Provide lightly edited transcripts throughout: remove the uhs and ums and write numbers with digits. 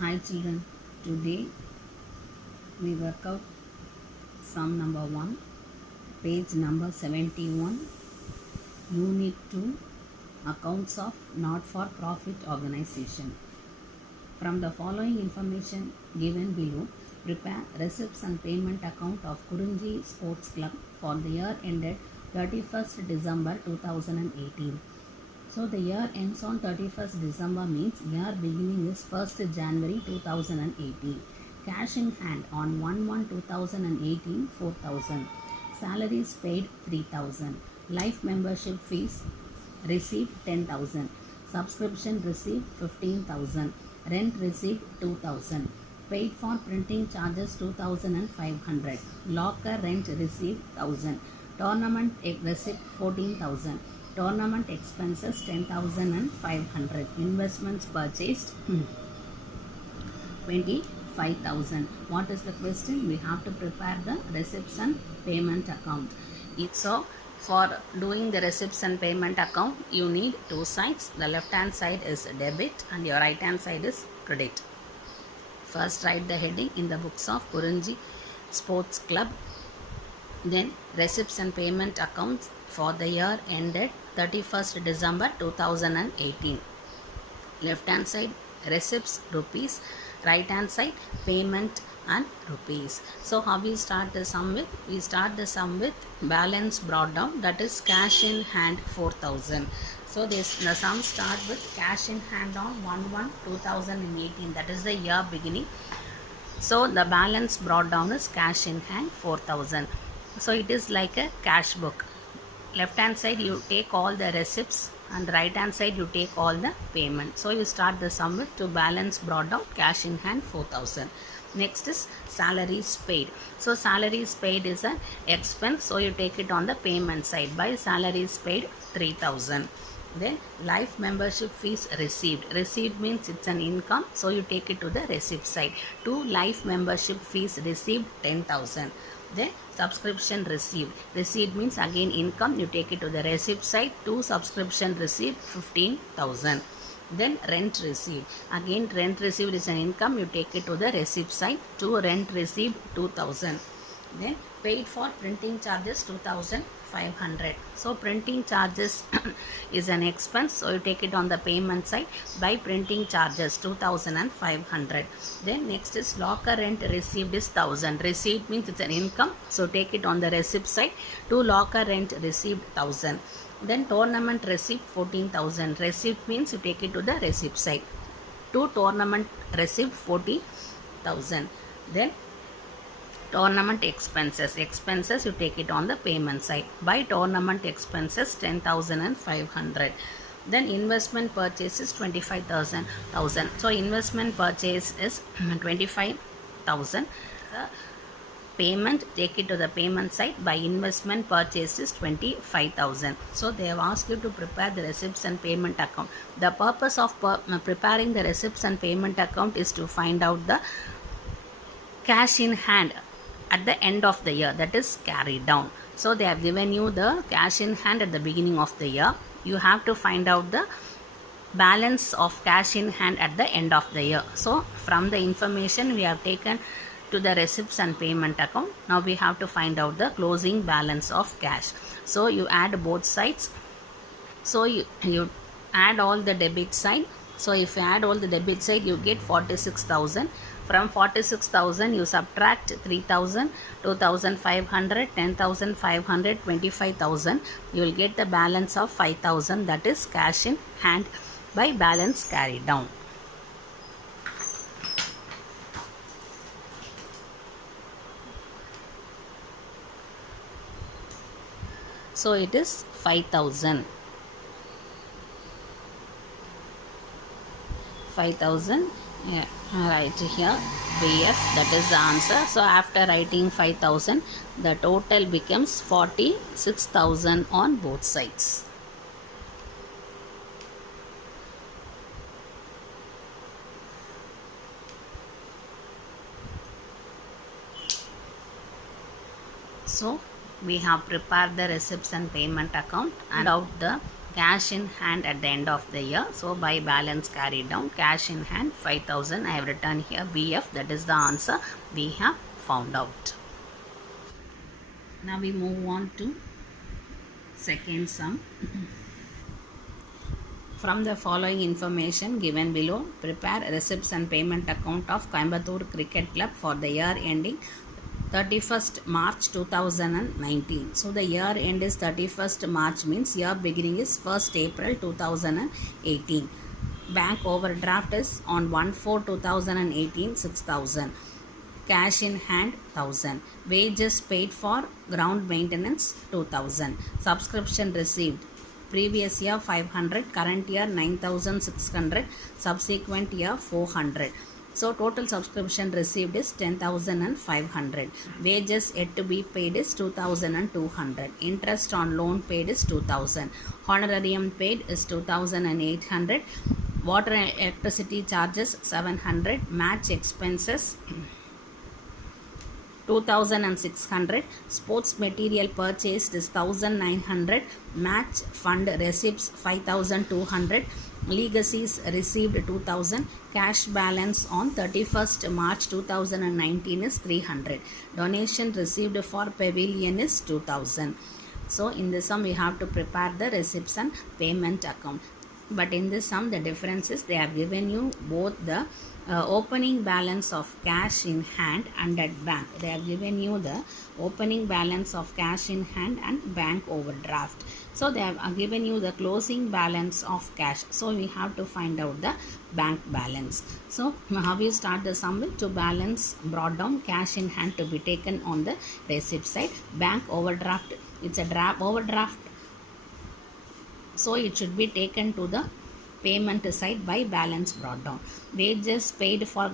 Hi children, today we work out sum number 1, page number 71, unit 2, accounts of not-for-profit organization. From the following information given below, prepare receipts and payment account of Kurunji Sports Club for the year ended 31st December 2018. So the year ends on 31st December means year beginning is 1st January 2018. Cash in hand on 1/1/2018 4,000. Salaries paid 3,000. Life membership fees received 10,000. Subscription received 15,000. Rent received 2,000. Paid for printing charges 2,500. Locker rent received 1,000. Tournament receipt 14,000. Tournament expenses 10,500. Investments purchased 25,000. What is the question? We have to prepare the receipts and payment account. So for doing the receipts and payment account, you need two sides. The left hand side is debit and your right hand side is credit. First write the heading in the books of Kurunji Sports Club. Then receipts and payment accounts for the year ended 31st December 2018. Left hand side receipts rupees, right hand side payment and rupees. So how we start the sum with? We start the sum with balance brought down, that is cash in hand 4,000. So the sum start with cash in hand on 1/1/2018, that is the year beginning. So the balance brought down is cash in hand 4,000. So it is like a cash book. Left hand side you take all the receipts and right hand side you take all the payment. So you start the sum with to balance brought down cash in hand 4,000. Next is salaries paid. So salaries paid is an expense, so you take it on the payment side. By salaries paid 3,000. Then life membership fees received. Received means it's an income, so you take it to the receipt side. Two life membership fees received 10,000. Then subscription received. Received means again income, you take it to the receipt side. Two subscription received 15,000. Then rent received. Again rent received is an income, you take it to the receipt side. Two rent received 2,000. Then paid for printing charges 2,500. So printing charges is an expense, so you take it on the payment side. By printing charges 2,500. Then next is locker rent received is 1,000. Received means it's an income, so take it on the receipt side. Two locker rent received 1,000. Then tournament receipt 14,000. Receipt means you take it to the receipt side. Two tournament receipt 40,000. Then tournament expenses. Expenses you take it on the payment side. By tournament expenses 10,500. Then investment purchase is 25,000. So investment purchase is 25,000. Payment, take it to the payment side. By investment purchase is 25,000. So they have asked you to prepare the receipts and payment account. The purpose of preparing the receipts and payment account is to find out the cash in hand at the end of the year, that is carried down. So they have given you the cash in hand at the beginning of the year. You have to find out the balance of cash in hand at the end of the year. So from the information we have taken to the receipts and payment account, now we have to find out the closing balance of cash. So you add both sides. So you add all the debit side. So if you add all the debit side, you get 46,000. From 46,000 you subtract 3,000, 2,500, 10,500, 25,000. You will get the balance of 5,000, that is cash in hand by balance carried down. So it is 5,000. 5,000, yeah, right here BF, that is the answer. So after writing 5,000, the total becomes 46,000 on both sides. So we have prepared the receipts and payment account and out the cash in hand at the end of the year. So by balance carried down, cash in hand 5,000. I have written here BF, that is the answer we have found out. Now we move on to second sum. From the following information given below, prepare receipts and payment account of Coimbatore Cricket Club for the year ending 31st March 2019. So the year end is 31st March, means year beginning is 1st April 2018. Bank overdraft is on 1/4/2018 6,000. Cash in hand 1,000. Wages paid for ground maintenance 2,000. Subscription received previous year 500, current year 9,600, subsequent year 400. So total subscription received is 10,500. Wages yet to be paid is 2,200. Interest on loan paid is 2,000. Honorarium paid is 2,800. Water and electricity charges 700. Match expenses 2,600. Sports material purchased is 1,900. Match fund receipts 5,200. Legacies received 2,000. Cash balance on 31st March 2019 is 300. Donation received for pavilion is 2,000. So in this sum we have to prepare the receipts and payment account. But in this sum the difference is they have given you both the opening balance of cash in hand and at bank. They have given you the opening balance of cash in hand and bank overdraft. So they have given you the closing balance of cash. So we have to find out the bank balance. So how you start the sum with to balance brought down, cash in hand to be taken on the receipt side, bank overdraft, it's a overdraft, so it should be taken to the payment side by balance brought down. Wages paid for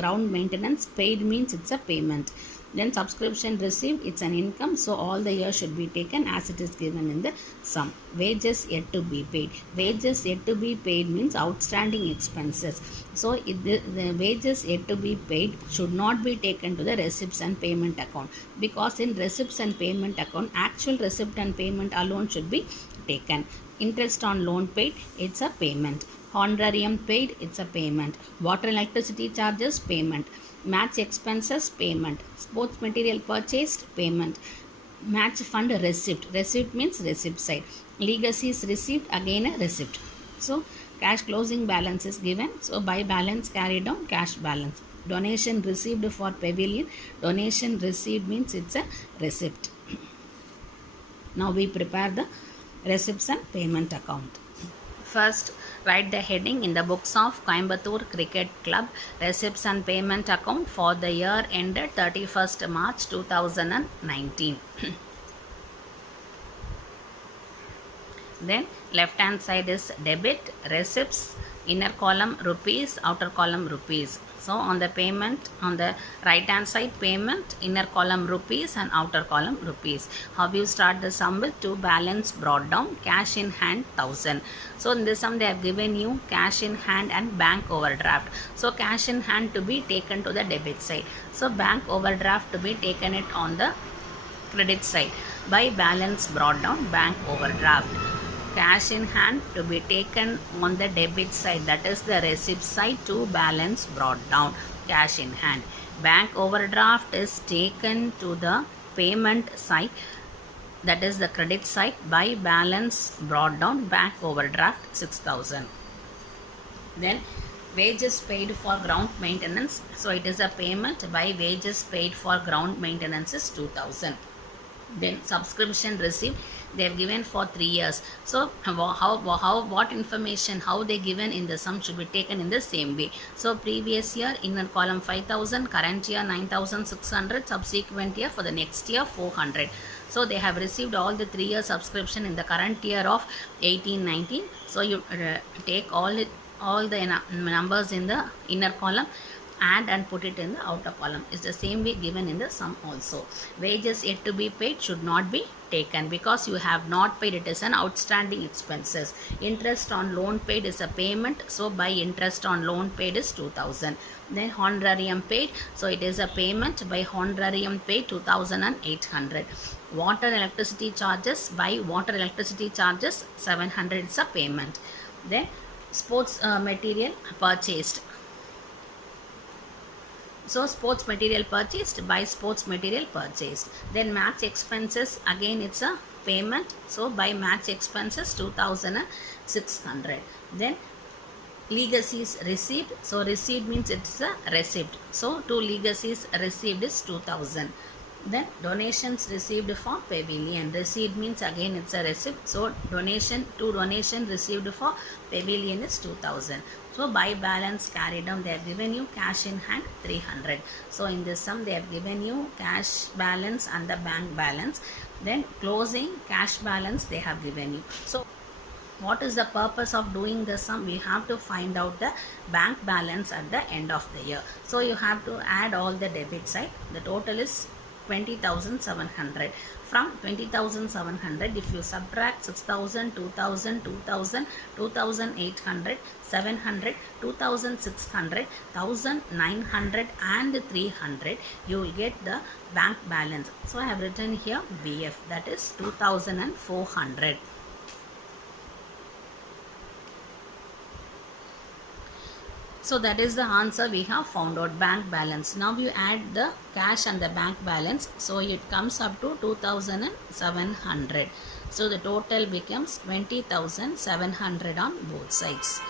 ground maintenance, paid means it's a payment. Then subscription received, it's an income, so all the year should be taken as it is given in the sum. Wages yet to be paid. Wages yet to be paid means outstanding expenses. So the wages yet to be paid should not be taken to the receipts and payment account, because in receipts and payment account actual receipt and payment alone should be taken. Interest on loan paid, it's a payment. Honorarium paid, it's a payment. Water and electricity charges, payment. Match expenses, payment. Sports material purchased, payment. Match fund receipt. Receipt means receipt side. Legacies received, again a receipt. So cash closing balance is given. So by balance carried down, cash balance. Donation received for pavilion. Donation received means it's a receipt. Now we prepare the receipts and payment account. First, write the heading in the books of Coimbatore Cricket Club, receipts and payment account for the year ended 31st March 2019. Then left hand side is debit, receipts, inner column rupees, outer column rupees. So on the payment, on the right hand side payment, inner column rupees and outer column rupees. How you start the sum with to balance brought down, cash in hand 1,000. So in this sum they have given you cash in hand and bank overdraft. So cash in hand to be taken to the debit side. So bank overdraft to be taken it on the credit side. By balance brought down, bank overdraft. Cash in hand to be taken on the debit side, that is the receipt side, to balance brought down, cash in hand. Bank overdraft is taken to the payment side, that is the credit side, by balance brought down, bank overdraft 6,000. Then wages paid for ground maintenance, so it is a payment. By wages paid for ground maintenance is 2,000. Then subscription received, they have given for 3 years. So what information, how they given in the sum should be taken in the same way. So previous year inner column 5,000, current year 9,600, subsequent year for the next year 400. So they have received all the 3 year subscription in the current year of 18-19. So you take all the numbers in the inner column. add and put it in the outer column. It's the same way given in the sum also. Wages yet to be paid should not be taken because you have not paid, it is an outstanding expenses. Interest on loan paid is a payment, so by interest on loan paid is 2000. Then honorarium paid, so it is a payment, by honorarium paid 2800. Water electricity charges, by water electricity charges 700 is a payment. Then sports material purchased, so sports material purchased, by sports material purchased. Then match expenses, again it's a payment, so by match expenses 2600. Then legacies received, so received means it's a receipt, so 2 legacies received is 2000. Then donations received for pavilion, receipt means again it's a receipt, so donation received for pavilion is 2000. So by balance carried on, they have given you cash in hand 300. So in this sum they have given you cash balance and the bank balance. Then closing cash balance they have given you. So what is the purpose of doing the sum? We have to find out the bank balance at the end of the year. So you have to add all the debit side. The total is 20,700. From 20,700, if you subtract 6,000, 2,000, 2,000, 2,800, 700, 2,600, 1,900 and 300, you will get the bank balance. So I have written here BF, that is 2,400. So that is the answer we have found out, bank balance. Now you add the cash and the bank balance. So it comes up to 2,700. So the total becomes 20,700 on both sides.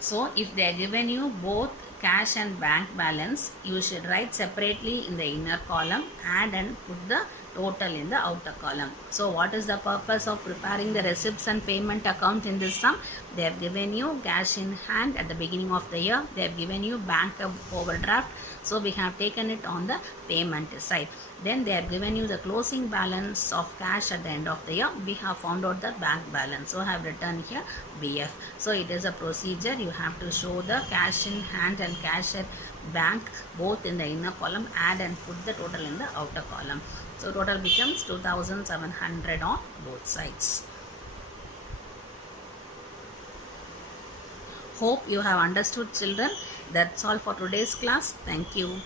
So if they are given you both cash and bank balance, you should write separately in the inner column, add and put the total in the outer column. So what is the purpose of preparing the receipts and payment account in this sum? They have given you cash in hand at the beginning of the year. They have given you bank overdraft. So we have taken it on the payment side. Then they have given you the closing balance of cash at the end of the year. We have found out the bank balance. So I have written here BF. So it is a procedure. You have to show the cash in hand and cash at bank both in the inner column, add and put the total in the outer column. So total becomes 2,700 on both sides. Hope you have understood, children. That's all for today's class. Thank you.